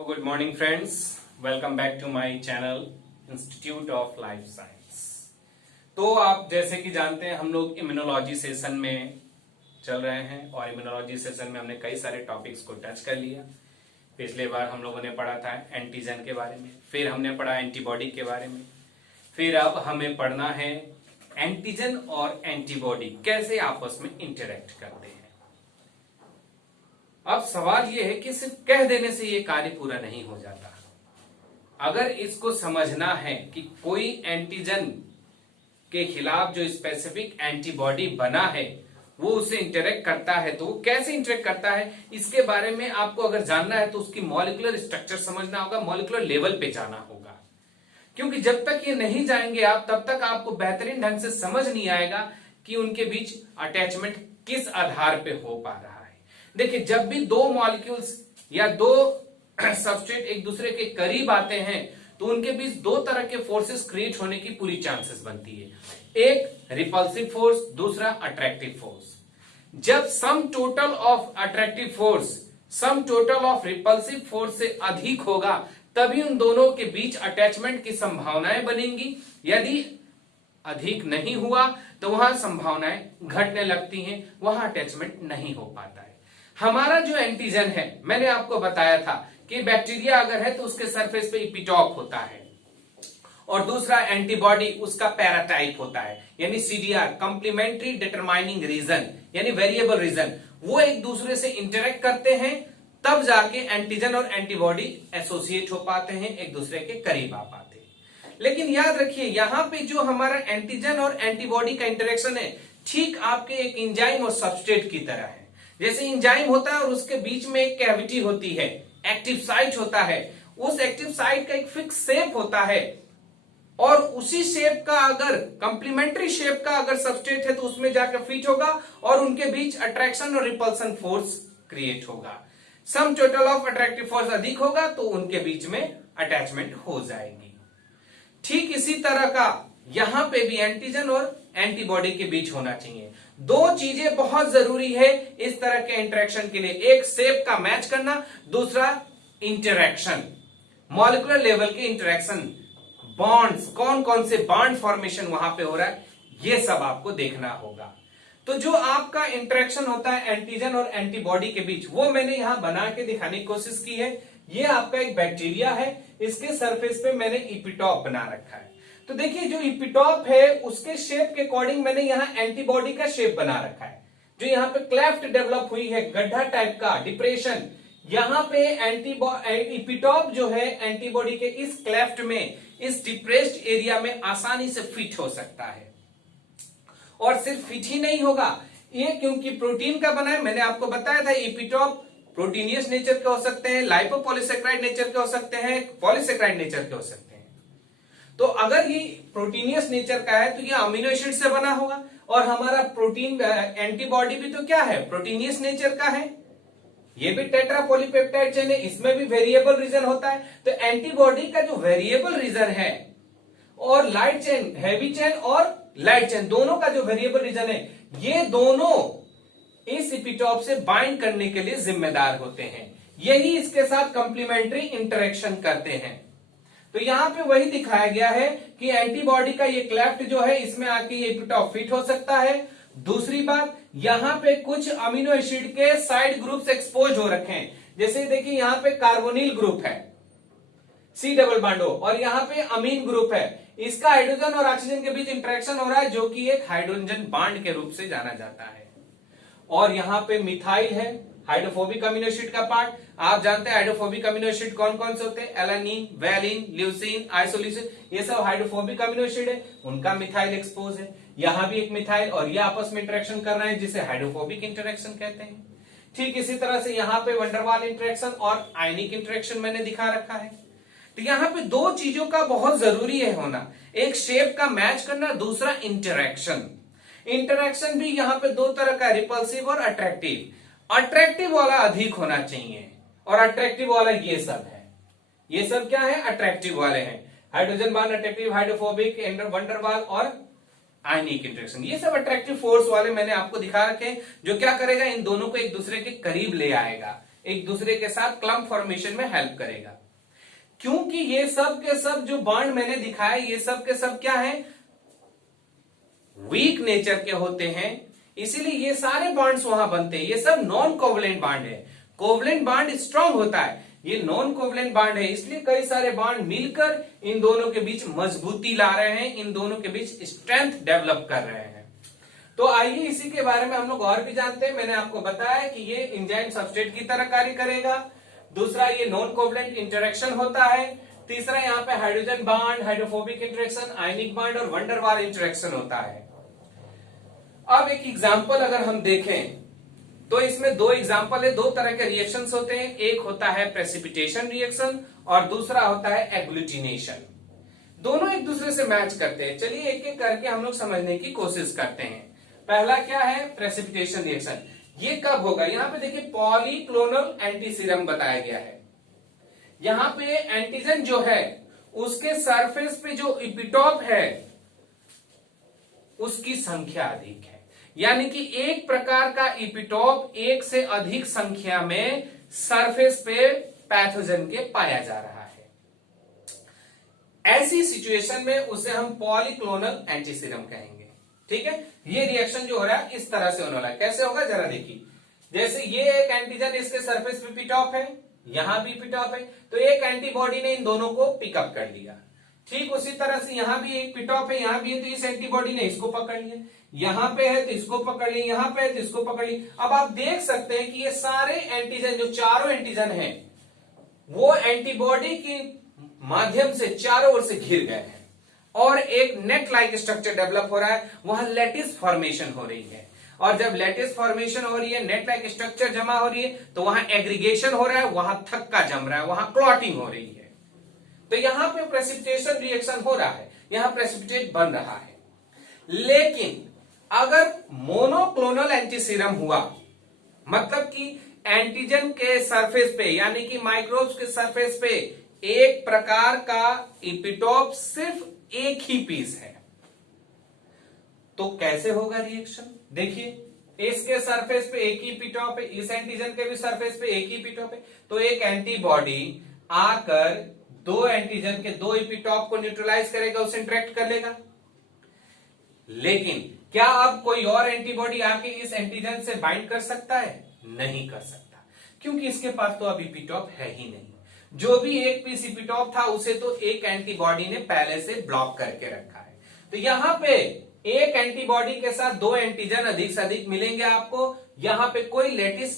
Good morning friends, welcome back to my channel Institute of Life Science. तो आप जैसे कि जानते हैं हम लोग इम्यूनोलॉजी सेशन में चल रहे हैं और इम्यूनोलॉजी सेशन में हमने कई सारे टॉपिक्स को टच कर लिया। पिछले बार हम लोगों ने पढ़ा था एंटीजन के बारे में, फिर हमने पढ़ा एंटीबॉडी के बारे में, फिर अब हमें पढ़ना है एंटीजन और एंटीबॉडी कैसे आपस में इंटरेक्ट करते हैं। अब सवाल यह है कि सिर्फ कह देने से ये कार्य पूरा नहीं हो जाता। अगर इसको समझना है कि कोई एंटीजन के खिलाफ जो स्पेसिफिक एंटीबॉडी बना है वो उससे इंटरेक्ट करता है, तो वो कैसे इंटरेक्ट करता है इसके बारे में आपको अगर जानना है तो उसकी मॉलिक्यूलर स्ट्रक्चर समझना होगा, मॉलिक्यूलर लेवल पे जाना होगा। क्योंकि जब तक ये नहीं जाएंगे आप तब तक आपको बेहतरीन ढंग से समझ नहीं आएगा कि उनके बीच अटैचमेंट किस आधार पे हो पा रहा है। देखिए, जब भी दो मॉलिक्यूल्स या दो सबस्ट्रेट एक दूसरे के करीब आते हैं तो उनके बीच दो तरह के फोर्सेस क्रिएट होने की पूरी चांसेस बनती है। एक रिपल्सिव फोर्स, दूसरा अट्रैक्टिव फोर्स। जब sum total of attractive force sum total of repulsive force से अधिक होगा तभी उन दोनों के बीच अटैचमेंट की संभावनाएं बनेंगी। यदि अधिक नहीं हुआ तो वहां संभावनाएं घटने लगती हैं, वहां अटैचमेंट नहीं हो पाता है। हमारा जो एंटीजन है, मैंने आपको बताया था कि बैक्टीरिया अगर है तो उसके सरफेस पे इपिटॉप होता है और दूसरा एंटीबॉडी उसका पैराटाइप होता है, यानी सीडीआर, कंप्लीमेंट्री डिटरमाइनिंग रीजन, यानी वेरिएबल रीजन। वो एक दूसरे से इंटरेक्ट करते हैं तब जाके एंटीजन और एंटीबॉडी एसोसिएट हो पाते हैं, एक दूसरे के करीब आ पाते हैं। लेकिन याद रखिए, यहां पे जो हमारा एंटीजन और एंटीबॉडी का इंटरेक्शन है ठीक आपके एक एंजाइम और सबस्ट्रेट की तरह है। जैसे एंजाइम होता है और उसके बीच में एक कैविटी होती है, एक्टिव साइट होता है, उस एक्टिव साइट का एक फिक्स शेप होता है और उसी शेप का अगर कंप्लीमेंट्री शेप का अगर सबस्ट्रेट है तो उसमें जाकर फिट होगा और उनके बीच अट्रैक्शन और रिपल्सन फोर्स क्रिएट होगा। Sum total of attractive force अधिक होगा तो उनके बीच में अटैचमेंट हो जाएगी। ठीक इसी तरह का यहां पे भी एंटीजन और एंटीबॉडी के बीच होना चाहिए। दो चीजें बहुत जरूरी है इस तरह के इंटरेक्शन के लिए, एक शेप का मैच करना, दूसरा इंटरेक्शन, मॉलिक्यूलर लेवल के इंटरेक्शन, बॉन्ड्स, कौन कौन से बॉन्ड फॉर्मेशन वहां पे हो रहा है, ये सब आपको देखना होगा। तो जो आपका इंटरेक्शन होता है एंटीजन और एंटीबॉडी के बीच, वो मैंने यहां बना के दिखाने की कोशिश की है। ये आपका एक बैक्टीरिया है, इसके सरफेस पे मैंने इपिटॉप बना रखा है। तो देखिए, जो इपिटॉप है उसके शेप के अकॉर्डिंग मैंने यहां एंटीबॉडी का शेप बना रखा है। जो यहां पे क्लेफ्ट डेवलप हुई है, गड्ढा टाइप का डिप्रेशन, यहां पे इपिटॉप जो है एंटीबॉडी के इस क्लेफ्ट में, इस डिप्रेस्ड एरिया में आसानी से फिट हो सकता है। और सिर्फ फिट ही नहीं होगा ये, क्योंकि प्रोटीन का बना है। मैंने आपको बताया था इपिटॉप प्रोटीनियस नेचर के हो सकते हैं, लाइपोपॉलीसेक्राइड नेचर के हो सकते हैं, पॉलीसेक्राइड नेचर के हो सकते हैं। तो अगर ये प्रोटीनियस नेचर का है तो ये अमीनो एसिड से बना होगा और हमारा प्रोटीन एंटीबॉडी भी तो क्या है, प्रोटीनियस नेचर का है। ये भी टेट्रा पॉलीपेप्टाइड चेन है, इसमें भी वेरिएबल रीजन होता है। तो एंटीबॉडी का जो वेरिएबल रीजन है और लाइट चेन, हैवी चेन और लाइट चेन, दोनों का जो वेरिएबल रीजन है, ये दोनों इस इपिटॉप से बाइंड करने के लिए जिम्मेदार होते हैं। यही इसके साथ कंप्लीमेंट्री इंटरेक्शन करते हैं। तो यहां पे वही दिखाया गया है कि एंटीबॉडी का ये क्लेफ्ट जो है इसमें आके ये इपिटॉप फिट हो सकता है। दूसरी बात, यहां पे कुछ अमीनो एसिड के साइड ग्रुप्स एक्सपोज हो रखे हैं। जैसे देखिए, यहां पे कार्बोनिल ग्रुप है, सी डबल बॉन्ड, और यहां पे अमीन ग्रुप है। इसका हाइड्रोजन और ऑक्सीजन के बीच इंटरेक्शन हो रहा है जो कि एक हाइड्रोजन बॉन्ड के रूप से जाना जाता है। और यहां पे मिथाइल है, हाइड्रोफोबिक अमीनो एसिड का पार्ट। आप जानते हैं हाइड्रोफोबिक अमीनो एसिड कौन कौन से होते हैं, एलानिन, वैलिन, ल्यूसीन, आइसोल्यूसिन, ये सब हाइड्रोफोबिक अमीनो एसिड है, उनका मिथाइल एक्सपोज है। यहां भी एक मिथाइल और ये आपस में इंटरेक्शन कर रहे हैं जिसे हाइड्रोफोबिक इंटरेक्शन कहते हैं। ठीक इसी तरह से यहां पे वंडरवाल इंटरेक्शन और आयनिक इंटरेक्शन मैंने दिखा रखा है। तो यहां पे दो चीजों का बहुत जरूरी है होना, एक शेप का मैच करना, दूसरा इंटरेक्शन। इंटरेक्शन भी यहां पे दो तरह का, रिपल्सिव और अट्रैक्टिव। अट्रैक्टिव वाला अधिक होना चाहिए और अट्रैक्टिव वाला ये सब है। ये सब क्या है, अट्रैक्टिव वाले हैं। Hydrogen bond attractive, hydrophobic, van der Waals और आयनिक इंटरेक्शन, ये सब अट्रैक्टिव फोर्स वाले मैंने आपको दिखा रखे हैं, जो क्या करेगा, इन दोनों को एक दूसरे के करीब ले आएगा। एक दूसरे के साथ क्लम्प फॉर्मेशन में हेल्प करेगा। क्योंकि ये सब के सब जो बॉन्ड मैंने दिखाया ये सब के सब क्या है, वीक नेचर के होते हैं, इसीलिए ये सारे बॉन्ड्स वहां बनते हैं। ये सब नॉन कोवलेंट बॉन्ड है। कोवलेंट बॉन्ड स्ट्रांग होता है, ये नॉन कोवलेंट बॉन्ड है, इसलिए कई सारे बॉन्ड मिलकर इन दोनों के बीच मजबूती ला रहे हैं, इन दोनों के बीच स्ट्रेंथ डेवलप कर रहे हैं। तो आइए इसी के बारे में हम लोग और भी जानते हैं। मैंने आपको बताया कि ये एंजाइम सबस्ट्रेट की तरह कार्य करेगा। दूसरा, ये नॉन कोवलेंट इंटरेक्शन होता है। तीसरा, यहाँ पे hydrogen bond, hydrophobic interaction, ionic bond और वंडर वाल इंटरेक्शन होता है। अब एक एग्जाम्पल अगर हम देखें तो इसमें दो एग्जाम्पल है, दो तरह के रिएक्शंस होते हैं। एक होता है प्रेसिपिटेशन रिएक्शन और दूसरा होता है एग्लूटिनेशन। दोनों एक दूसरे से मैच करते हैं। चलिए एक एक करके हम लोग समझने की कोशिश करते हैं। पहला क्या है, प्रेसिपिटेशन रिएक्शन। ये कब होगा, यहां पे देखिए पॉलीक्लोनल एंटीसीरम बताया गया है। यहां पे एंटीजन जो है उसके सरफेस पे जो इपिटॉप है उसकी संख्या अधिक है, यानी कि एक प्रकार का इपिटॉप एक से अधिक संख्या में सरफेस पे पैथोजन के पाया जा रहा है। ऐसी सिचुएशन में उसे हम पॉलीक्लोनल एंटीसीरम कहेंगे। ठीक है, ये रिएक्शन जो हो रहा है इस तरह से होने वाला है। कैसे होगा जरा देखिए, जैसे ये एक एंटीजन इसके सरफेस पे पिटॉप है, यहां भी पिटॉप है, तो एक एंटीबॉडी ने इन दोनों को पिकअप कर लिया। ठीक उसी तरह से यहां भी एक पिटॉप है, यहां भी है, तो इस एंटीबॉडी ने इसको पकड़ लिया। यहां पे है तो इसको पकड़ लिया, यहां पे है तो इसको पकड़ लिया। अब आप देख सकते हैं कि ये सारे एंटीजन, जो चारों एंटीजन हैं, वो एंटीबॉडी के माध्यम से चारों ओर से घिर गए हैं और एक नेट लाइक स्ट्रक्चर डेवलप हो रहा है। वहां लैटिस फॉर्मेशन हो रही है, और जब लैटिस फॉर्मेशन हो रही है, नेट लाइक स्ट्रक्चर जमा हो रही है, तो वहां एग्रीगेशन हो रहा है, वहां थक्का जम रहा है, वहां क्लॉटिंग हो रही है। तो यहां पे प्रेसिपिटेशन रिएक्शन हो रहा है, यहां प्रेसिपिटेट बन रहा है। लेकिन अगर मोनोक्लोनल एंटीसीरम हुआ, मतलब कि एंटीजन के सरफेस पे यानी कि माइक्रोब्स के सरफेस पे एक प्रकार का इपिटॉप सिर्फ एक ही पीस है, तो कैसे होगा रिएक्शन। देखिए इसके सरफेस पे एक ही इपिटॉप है, इस एंटीजन के भी सरफेस पे एक ही इपिटॉप है, तो एक एंटीबॉडी आकर दो एंटीजन के दो इपिटॉप को न्यूट्रलाइज करेगा, उसे इंटरेक्ट कर लेगा। लेकिन क्या अब कोई और एंटीबॉडी आके इस एंटीजन से बाइंड कर सकता है? नहीं कर सकता, क्योंकि इसके पास तो अब इपिटॉप है ही नहीं। जो भी एक पीस इपिटॉप था उसे तो एक एंटीबॉडी ने पहले से ब्लॉक करके रखा है। तो यहां पे एक एंटीबॉडी के साथ दो एंटीजन अधिक से अधिक मिलेंगे आपको। यहां पे कोई लैटिस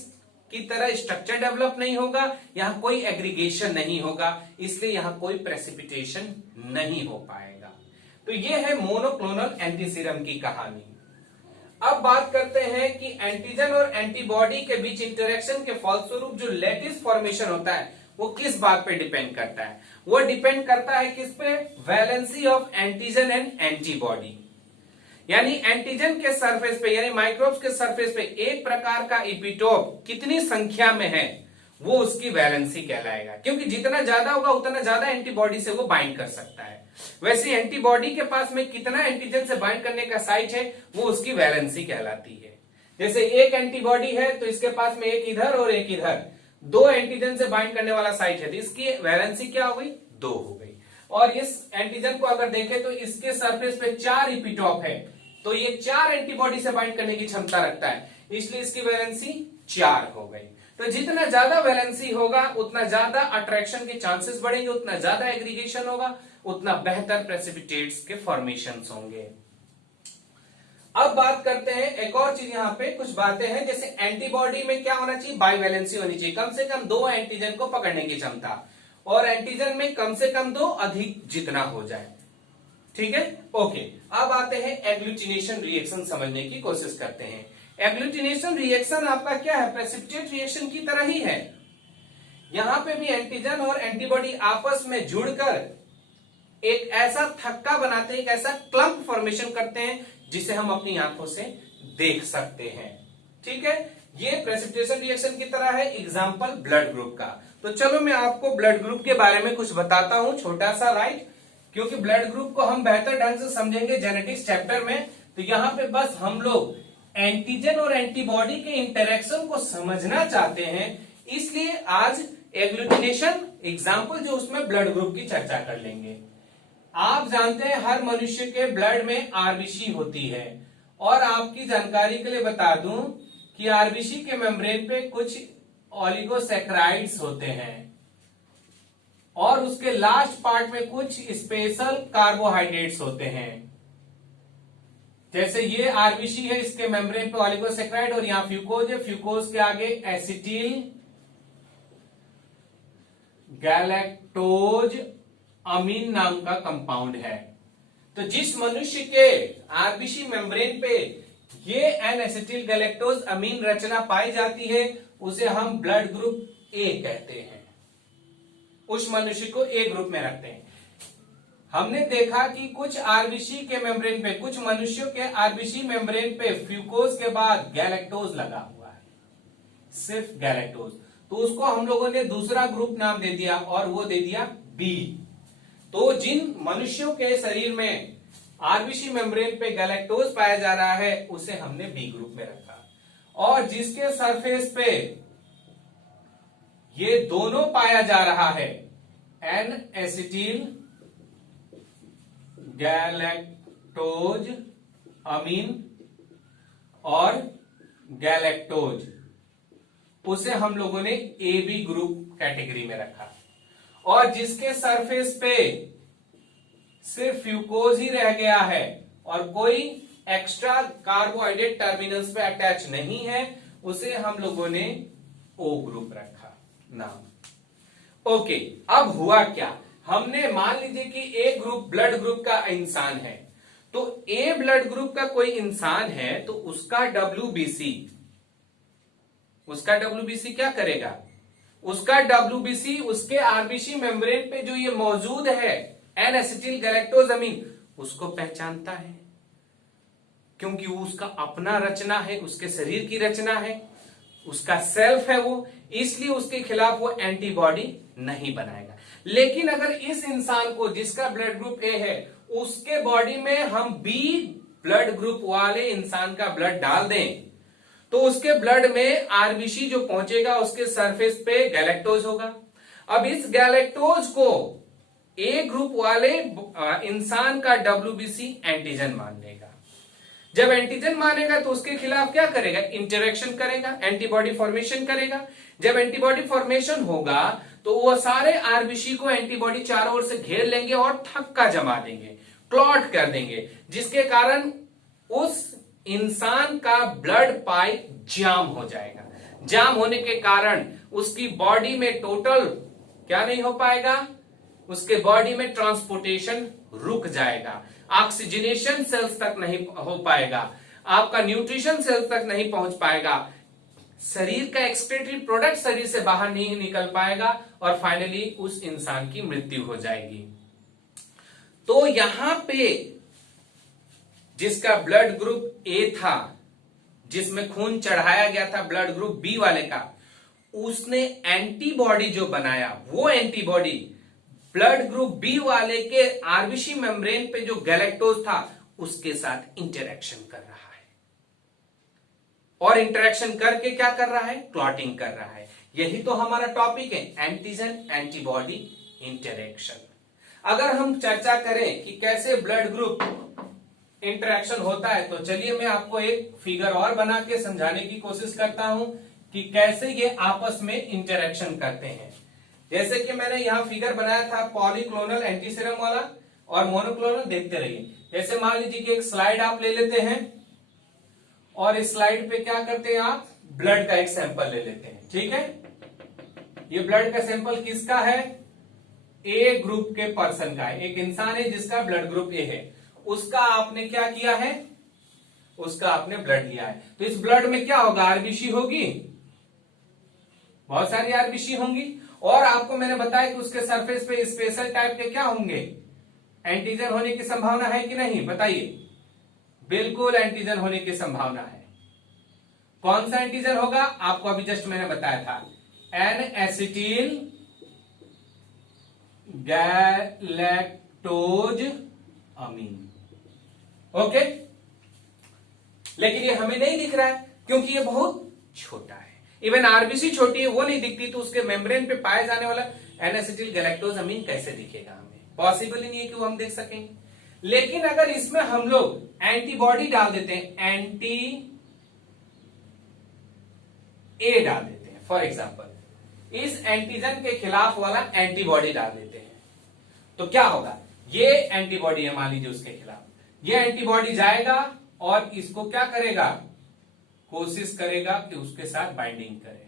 की तरह स्ट्रक्चर डेवलप नहीं होगा, यहां कोई एग्रीगेशन नहीं होगा, इसलिए यहां कोई प्रेसिपिटेशन नहीं हो पाएगा। तो यह है मोनोक्लोनल एंटीसीरम की कहानी। अब बात करते हैं कि एंटीजन और एंटीबॉडी के बीच इंटरेक्शन के फलस्वरूप जो लैटिस फॉर्मेशन होता है वो किस बात पे डिपेंड करता है? वो डिपेंड करता है किस पे? Valency of antigen and antibody. यानी एंटीजन के सरफेस पे यानी माइक्रोब्स के सरफेस पे एक प्रकार का इपिटॉप कितनी संख्या में है वो उसकी वैलेंसी कहलाएगा, क्योंकि जितना ज्यादा होगा उतना ज्यादा एंटीबॉडी से वो बाइंड कर सकता है। वैसे एंटीबॉडी के पास में कितना एंटीजन से बाइंड करने का साइट है वो उसकी वैलेंसी कहलाती है। जैसे एक एंटीबॉडी है तो इसके पास में एक इधर और एक इधर दो एंटीजन से बाइंड करने वाला साइट है, तो इसकी वैलेंसी क्या हो गई? 2 हो गई। और इस एंटीजन को अगर देखें तो इसके सरफेस पे 4 इपिटॉप है, तो ये 4 एंटीबॉडी से बाइंड करने की क्षमता रखता है, इसलिए इसकी वैलेंसी 4 हो गई। तो जितना ज्यादा वैलेंसी होगा उतना ज्यादा अट्रैक्शन के चांसेस बढ़ेंगे, उतना ज्यादा एग्रीगेशन होगा, उतना बेहतर प्रेसिपिटेट्स के फॉर्मेशंस होंगे। अब बात करते हैं एक और चीज, यहाँ पे कुछ बातें हैं, जैसे एंटीबॉडी में क्या होना चाहिए? बाइवैलेंसी होनी चाहिए, कम से कम 2 एंटीजन को पकड़ने की क्षमता, और एंटीजन में कम से कम 2 अधिक जितना हो जाए। ठीक है, ओके। अब आते हैं एग्लूटिनेशन रिएक्शन समझने की कोशिश करते हैं। एग्लूटिनेशन रिएक्शन आपका क्या है? प्रेसिपिटेट रिएक्शन की तरह ही है। यहां पे भी एंटीजन और एंटीबॉडी आपस में जुड़कर एक ऐसा थक्का बनाते हैं, एक ऐसा क्लम्प फॉर्मेशन करते हैं जिसे हम अपनी आंखों से देख सकते हैं। ठीक है, ये प्रेसिपिटेशन रिएक्शन की तरह है। एग्जांपल ब्लड ग्रुप का, तो चलो मैं आपको ब्लड ग्रुप के बारे में कुछ बताता हूं छोटा सा, राइट, क्योंकि ब्लड ग्रुप को हम बेहतर ढंग से समझेंगे जेनेटिक्स चैप्टर में। तो यहां पे बस हम लोग एंटीजन और एंटीबॉडी के इंटरेक्शन को समझना चाहते हैं, इसलिए आज एग्लूटिनेशन एग्जाम्पल जो उसमें ब्लड ग्रुप की चर्चा कर लेंगे। आप जानते हैं हर मनुष्य के ब्लड में आरबीसी होती है, और आपकी जानकारी के लिए बता दूं कि आरबीसी के मेम्ब्रेन पे कुछ ओलिगोसैकेराइड्स होते हैं और उसके लास्ट पार्ट में कुछ स्पेशल कार्बोहाइड्रेट्स होते हैं। जैसे ये आरबीसी है, इसके मेम्ब्रेन पे ओलिगोसैकेराइड और यहां फ्यूकोज है, फ्यूकोज के आगे एसिटिल गैलेक्टोज अमीन नाम का कंपाउंड है। तो जिस मनुष्य के आरबीसी मेम्ब्रेन पे ये एन एसिटिल गैलेक्टोज अमीन रचना पाई जाती है उसे हम ब्लड ग्रुप ए कहते हैं। उस मनुष्य को ए ग्रुप में रखते हैं। हमने देखा कि कुछ आरबीसी के मेम्ब्रेन पे, कुछ मनुष्यों के आरबीसी मेम्ब्रेन पे फ्यूकोज के बाद गैलेक्टोज लगा हुआ है, सिर्फ गैलेक्टोज, तो उसको हम लोगों ने दूसरा ग्रुप नाम दे दिया और वो दे दिया बी। तो जिन मनुष्यों के शरीर में आरबीसी मेम्ब्रेन पे गैलेक्टोज पाया जा रहा है उसे हमने बी ग्रुप में रखा, और जिसके सरफेस पे ये दोनों पाया जा रहा है, एन एसिटिल गैलेक्टोज अमीन और गैलेक्टोज, उसे हम लोगों ने ए बी ग्रुप कैटेगरी में रखा। और जिसके सरफेस पे सिर्फ फ्यूकोज ही रह गया है और कोई एक्स्ट्रा कार्बोहाइड्रेट टर्मिनल्स पे अटैच नहीं है, उसे हम लोगों ने ओ ग्रुप रखा नाम। ओके, अब हुआ क्या, हमने मान लीजिए कि ए ग्रुप ब्लड ग्रुप का इंसान है, तो ए ब्लड ग्रुप का कोई इंसान है तो उसका डब्ल्यूबीसी क्या करेगा, उसका डब्ल्यूबीसी उसके आरबीसी मेम्ब्रेन पे जो ये मौजूद है एन एसिटिल गैलेक्टोज अमीन, उसको पहचानता है, क्योंकि वो उसका अपना रचना है, उसके शरीर की रचना है, उसका सेल्फ है वो, इसलिए उसके खिलाफ वो एंटीबॉडी नहीं बनाएगा। लेकिन अगर इस इंसान को जिसका ब्लड ग्रुप ए है उसके बॉडी में हम बी ब्लड ग्रुप वाले इंसान का ब्लड डाल दें तो उसके ब्लड में आरबीसी जो पहुंचेगा उसके सरफेस पे गैलेक्टोज होगा। अब इस गैलेक्टोज को ए ग्रुप वाले इंसान का डब्ल्यूबीसी एंटीजन मान लेगा। जब एंटीजन मानेगा तो उसके खिलाफ क्या करेगा, इंटरेक्शन करेगा, एंटीबॉडी फॉर्मेशन करेगा। जब एंटीबॉडी फॉर्मेशन होगा तो वो सारे आरबीसी को एंटीबॉडी चारों ओर से घेर लेंगे और थक्का जमा देंगे, क्लॉट कर देंगे, जिसके कारण उस इंसान का ब्लड पाइप जाम हो जाएगा। जाम होने के कारण उसकी बॉडी में टोटल क्या नहीं हो पाएगा, उसके बॉडी में ट्रांसपोर्टेशन रुक जाएगा, ऑक्सीजनेशन सेल्स तक नहीं हो पाएगा, आपका न्यूट्रिशन सेल्स तक नहीं पहुंच पाएगा, शरीर का एक्सक्रीटरी प्रोडक्ट शरीर से बाहर नहीं निकल पाएगा और फाइनली उस इंसान की मृत्यु हो जाएगी। तो यहां पे जिसका ब्लड ग्रुप ए था, जिसमें खून चढ़ाया गया था ब्लड ग्रुप बी वाले का, उसने एंटीबॉडी जो बनाया, वो एंटीबॉडी ब्लड ग्रुप बी वाले के आरबीसी मेम्ब्रेन पे जो गैलेक्टोज था उसके साथ इंटरेक्शन कर रहा है, और इंटरेक्शन करके क्या कर रहा है, क्लॉटिंग कर रहा है। यही तो हमारा टॉपिक है, एंटीजन एंटीबॉडी इंटरेक्शन। अगर हम चर्चा करें कि कैसे ब्लड ग्रुप इंटरेक्शन होता है तो चलिए मैं आपको एक फिगर और बना के समझाने की कोशिश करता हूं कि कैसे ये आपस में इंटरेक्शन करते हैं। जैसे कि मैंने यहां फिगर बनाया था पॉलीक्लोनल एंटीसीरम वाला और मोनोक्लोनल, देखते रहिए। जैसे मान लीजिए कि एक स्लाइड आप ले लेते हैं और इस स्लाइड पे क्या करते हैं, आप ब्लड का एक सैंपल ले लेते हैं, ठीक है। ये ब्लड का सैंपल किसका है, ए ग्रुप के पर्सन का है, एक इंसान है जिसका ब्लड ग्रुप ए है, उसका आपने क्या किया है, उसका आपने ब्लड लिया है। तो इस ब्लड में क्या होगा, आरबीसी होगी, बहुत सारी आरबीसी होंगी, और आपको मैंने बताया कि उसके सरफेस पे स्पेशल टाइप के क्या होंगे, एंटीजन होने की संभावना है कि नहीं, बताइए। बिल्कुल एंटीजन होने की संभावना है। कौन सा एंटीजन होगा, आपको अभी जस्ट मैंने बताया था, एन एसिटिल गैलेक्टोज अमीन। ओके, लेकिन ये हमें नहीं दिख रहा है क्योंकि ये बहुत छोटा है, इवन आरबीसी छोटी है, वो नहीं दिखती, तो उसके मेम्ब्रेन पे पाए जाने वाला एन-एसिटिल गैलेक्टोजामिन कैसे दिखेगा? हमें पॉसिबल ही नहीं है कि वो हम देख सकेंगे। लेकिन अगर इसमें हम लोग एंटीबॉडी डाल देते हैं, एंटी ए डाल देते हैं, फॉर एग्जाम्पल इस एंटीजन के खिलाफ वाला एंटीबॉडी डाल देते हैं, तो क्या होगा? ये एंटीबॉडी है मान लीजिए उसके खिलाफ, ये एंटीबॉडी जाएगा और इसको क्या करेगा? कोशिश करेगा कि उसके साथ बाइंडिंग करे।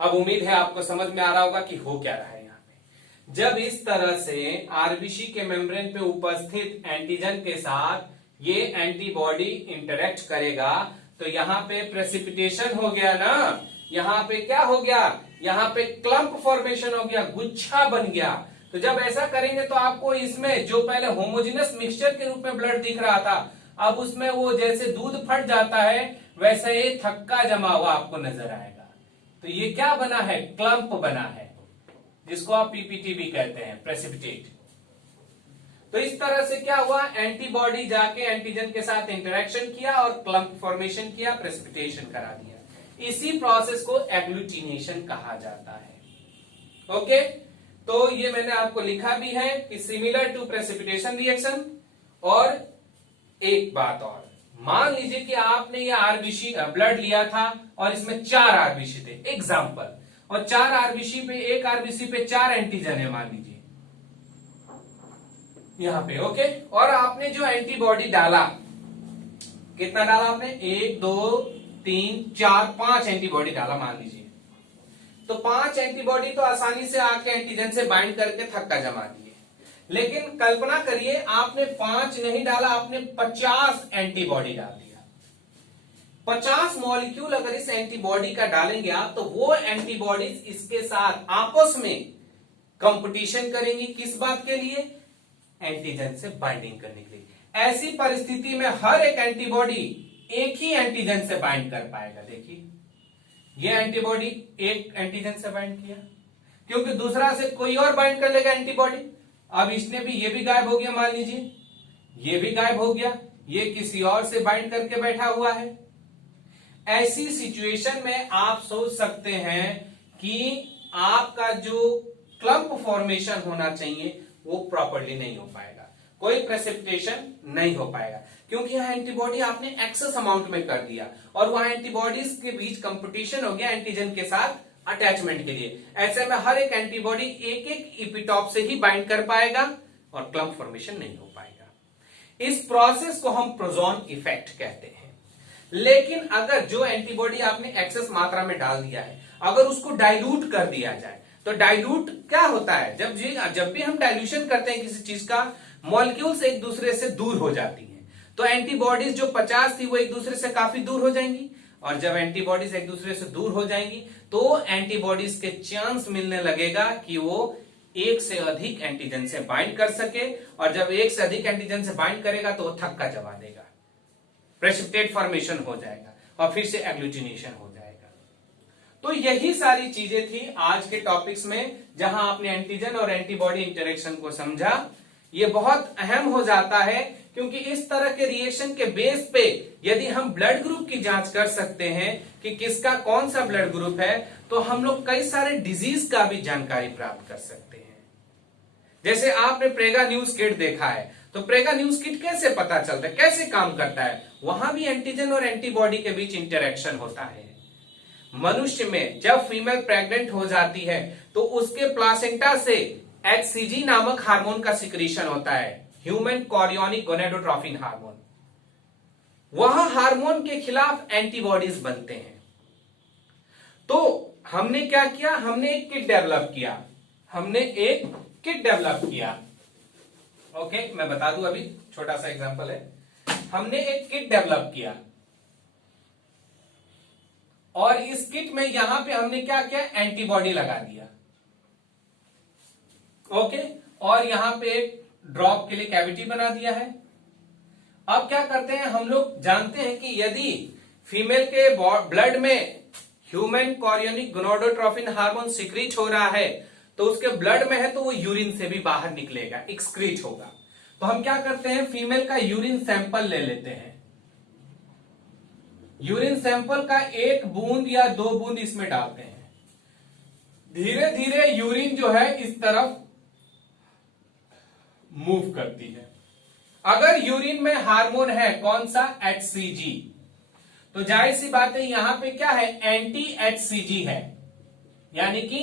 अब उम्मीद है आपको समझ में आ रहा होगा कि हो क्या रहा है यहां पे। जब इस तरह से आरबीसी के मेम्ब्रेन पे उपस्थित एंटीजन के साथ ये एंटीबॉडी इंटरेक्ट करेगा, तो यहां पे प्रेसिपिटेशन हो गया ना, यहां पे क्या हो गया? यहां पे क्लम्प फॉर्मेशन हो गया, गुच्छा बन गया। तो जब ऐसा करेंगे तो आपको इसमें जो पहले होमोजेनस मिक्सचर के रूप में ब्लड दिख रहा था, अब उसमें वो जैसे दूध फट जाता है वैसे ये थक्का जमा हुआ आपको नजर आएगा। तो ये क्या बना है? क्लम्प बना है, जिसको आप पीपीटी भी कहते हैं, प्रेसिपिटेट। तो इस तरह से क्या हुआ? एंटीबॉडी जाके एंटीजन के साथ इंटरेक्शन किया और क्लम्प फॉर्मेशन किया, प्रेसिपिटेशन करा दिया। इसी प्रोसेस को एग्लूटिनेशन कहा जाता है। ओके, तो ये मैंने आपको लिखा भी है कि सिमिलर टू प्रेसिपिटेशन रिएक्शन। और एक बात और, मान लीजिए कि आपने ये आरबीसी ब्लड लिया था और इसमें 4 आरबीसी थे, एग्जाम्पल, और 4 आरबीसी पे, एक आरबीसी पे 4 एंटीजन है मान लीजिए यहां पे। ओके, और आपने जो एंटीबॉडी डाला, कितना डाला आपने? 1 2 3 4 5 एंटीबॉडी डाला मान लीजिए। तो 5 एंटीबॉडी तो आसानी से आके एंटीजन से बाइंड करके थक्का जमा दिए। लेकिन कल्पना करिए आपने 5 नहीं डाला, आपने 50 एंटीबॉडी डाल दिया। 50 मॉलिक्यूल अगर इस एंटीबॉडी का डालेंगे आप, तो वो एंटीबॉडीज इसके साथ आपस में कंपटीशन करेंगी। किस बात के लिए? एंटीजन से बाइंडिंग करने के लिए। ऐसी परिस्थिति में हर एक एंटीबॉडी एक ही एंटीजन से बाइंड कर पाएगा। देखिए, ये एंटीबॉडी एक एंटीजन से बाइंड किया, क्योंकि दूसरा से कोई और बाइंड कर लेगा एंटीबॉडी। अब इसने भी, ये भी गायब हो गया मान लीजिए, ये भी गायब हो गया, ये किसी और से बाइंड करके बैठा हुआ है। ऐसी सिचुएशन में आप सोच सकते हैं कि आपका जो क्लम्प फॉर्मेशन होना चाहिए वो प्रॉपर्ली नहीं हो पाएगा, कोई प्रेसिपिटेशन नहीं हो पाएगा, क्योंकि यह एंटीबॉडी आपने एक्सेस अमाउंट में कर दिया और वहां एंटीबॉडीज के बीच कंपटीशन हो गया एंटीजन के साथ अटैचमेंट के लिए। ऐसे में हर एक एंटीबॉडी एक एक इपिटॉप से ही बाइंड कर पाएगा और क्लम्प फॉर्मेशन नहीं हो पाएगा। इस प्रोसेस को हम प्रोजोन इफेक्ट कहते हैं। लेकिन अगर जो एंटीबॉडी आपने एक्सेस मात्रा में डाल दिया है, अगर उसको डाइल्यूट कर दिया जाए, तो डाइल्यूट क्या होता है? जब भी हम डाइल्यूशन करते हैं किसी चीज का, मॉलिक्यूल्स एक दूसरे से दूर हो जाती हैं। तो एंटीबॉडीज जो 50 थी वो एक दूसरे से काफी दूर हो जाएंगी, और जब एंटीबॉडीज एक दूसरे से दूर हो जाएंगी तो एंटीबॉडीज के चांस मिलने लगेगा कि वो एक से अधिक एंटीजन से बाइंड कर सके, और जब एक से अधिक एंटीजन से बाइंड करेगा तो वो थक्का जमा देगा, प्रेसिपिटेट फॉर्मेशन हो जाएगा और फिर से एग्लूटिनेशन हो जाएगा। तो यही सारी चीजें थी आज के टॉपिक्स में, जहां आपने एंटीजन और एंटीबॉडी इंटरेक्शन को समझा। ये बहुत अहम हो जाता है, क्योंकि इस तरह के रिएक्शन के बेस पे यदि हम ब्लड ग्रुप की जांच कर सकते हैं कि किसका कौन सा ब्लड ग्रुप है, तो हम लोग कई सारे डिजीज का भी जानकारी प्राप्त कर सकते हैं। जैसे आपने प्रेगा न्यूज किट देखा है, तो प्रेगा न्यूज किट कैसे पता चलता है, कैसे काम करता है? वहां भी एंटीजन और एंटीबॉडी के बीच इंटरेक्शन होता है। मनुष्य में जब फीमेल प्रेग्नेंट हो जाती है तो उसके प्लासेंटा से HCG नामक हार्मोन का सिक्रीशन होता है, ह्यूमन कोरियोनिक गोनेडोट्रोफिन हार्मोन। वह हार्मोन के खिलाफ एंटीबॉडीज बनते हैं। तो हमने क्या किया? हमने एक किट डेवलप किया। ओके, मैं बता दूं, अभी छोटा सा एग्जांपल है। हमने एक किट डेवलप किया और इस किट में यहां पे हमने क्या किया? एंटीबॉडी लगा दिया। ओके, और यहां पे एक ड्रॉप के लिए कैविटी बना दिया है। अब क्या करते हैं, हम लोग जानते हैं कि यदि फीमेल के ब्लड में human chorionic gonadotrophin hormone secrete हो रहा है, तो उसके ब्लड में है तो वो यूरिन से भी बाहर निकलेगा, एक्सक्रीट होगा। तो हम क्या करते हैं, फीमेल का यूरिन सैंपल ले लेते हैं। यूरिन सैंपल का 1 बूंद या 2 बूंद इसमें डालते हैं। धीरे धीरे यूरिन जो है इस तरफ मूव करती है। अगर यूरिन में हार्मोन है कौन सा, HCG, तो जाहिर सी बात है यहां पे क्या है, एंटी HCG है, यानी कि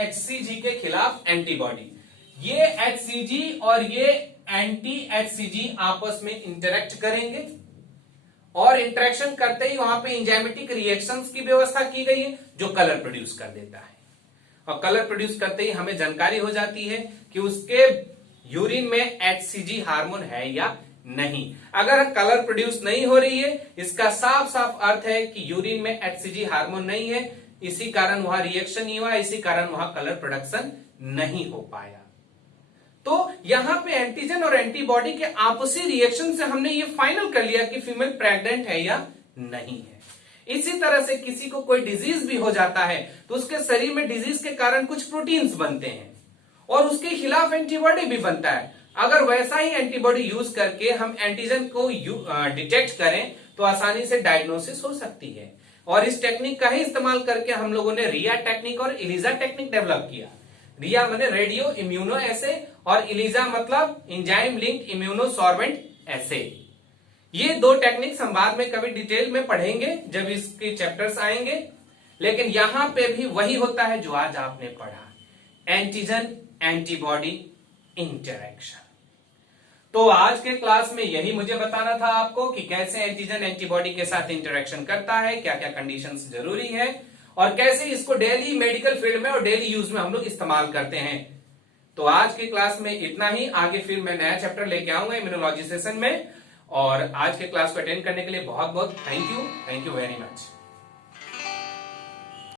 HCG के खिलाफ एंटीबॉडी। ये HCG और ये एंटी HCG आपस में इंटरेक्ट करेंगे और इंटरेक्शन करते ही वहां पे एंजाइमेटिक रिएक्शंस की व्यवस्था की गई है जो कलर प्रोड्यूस कर देता है। और कलर प्रोड्यूस करते ही हमें जानकारी हो जाती है कि उसके यूरिन में HCG हार्मोन है या नहीं। अगर कलर प्रोड्यूस नहीं हो रही है, इसका साफ साफ अर्थ है कि यूरिन में HCG हार्मोन नहीं है, इसी कारण वहां रिएक्शन नहीं हुआ, इसी कारण वहां कलर प्रोडक्शन नहीं हो पाया। तो यहां पे एंटीजन और एंटीबॉडी के आपसी रिएक्शन से हमने ये फाइनल कर लिया कि फीमेल प्रेग्नेंट है या नहीं है। इसी तरह से किसी को कोई डिजीज भी हो जाता है तो उसके शरीर में डिजीज के कारण कुछ प्रोटीन्स बनते हैं और उसके खिलाफ एंटीबॉडी भी बनता है। अगर वैसा ही एंटीबॉडी यूज करके हम एंटीजन को डिटेक्ट करें तो आसानी से डायग्नोसिस हो सकती है। और इस टेक्निक का ही इस्तेमाल करके हम लोगों ने रिया टेक्निक और इलिजा टेक्निक डेवलप किया। रिया माने रेडियो इम्यूनो एसे और इलिजा मतलब एंजाइम लिंक्ड इम्यूनोसॉर्बेंट एसे। ये 2 टेक्निक्स हम बाद में कभी डिटेल में पढ़ेंगे जब इसके चैप्टर्स आएंगे, लेकिन यहां पे भी वही होता है जो आज आपने पढ़ा, एंटीजन एंटीबॉडी इंटरेक्शन। तो आज के क्लास में यही मुझे बताना था आपको कि कैसे एंटीजन एंटीबॉडी के साथ इंटरेक्शन करता है, क्या क्या कंडीशंस जरूरी है और कैसे इसको डेली मेडिकल फील्ड में और डेली यूज में हम लोग इस्तेमाल करते हैं। तो आज की क्लास में इतना ही। आगे फिर मैं नया चैप्टर लेके आऊंगा इम्यूनोलॉजी सेशन में। और आज के क्लास को अटेंड करने के लिए बहुत बहुत थैंक यू वेरी मच।